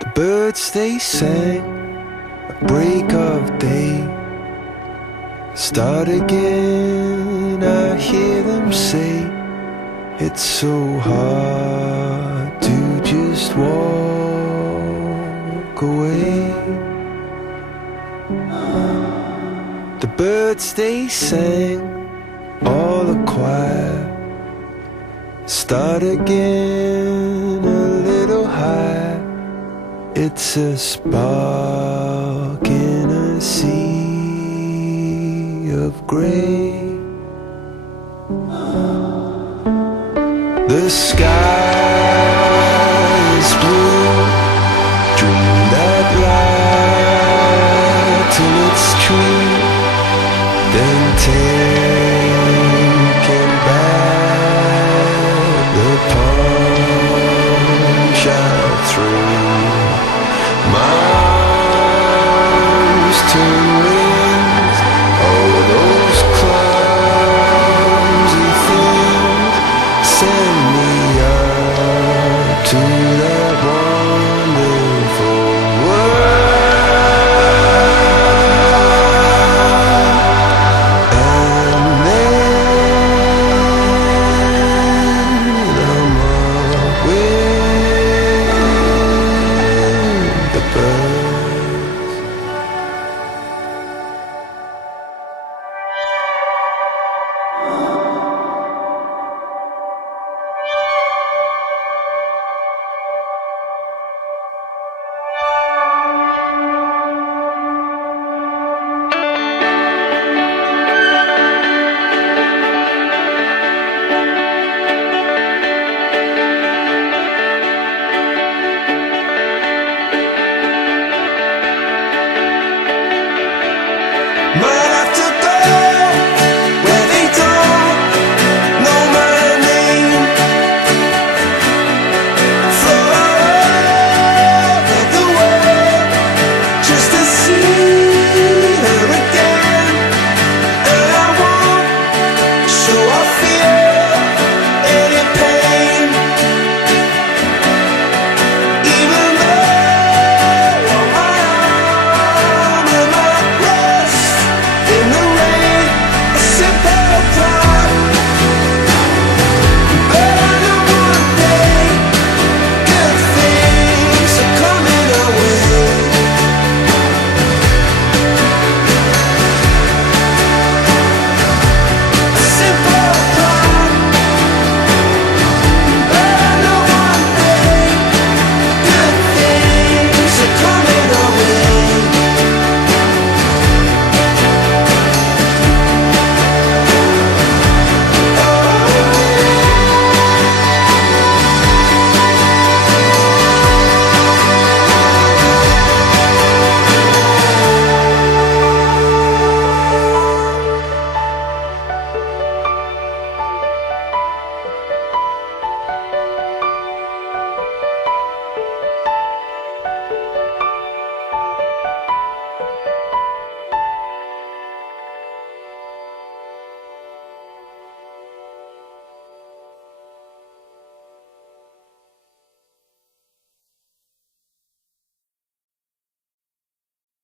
The birds they sang at break of day. Start again, I hear them say, it's so hard to just walk away. The birds they sang, all a choir. Start again, a little higher. It's a spark in a sea of grey. The sky is blue. Dream that light till it's true. Then take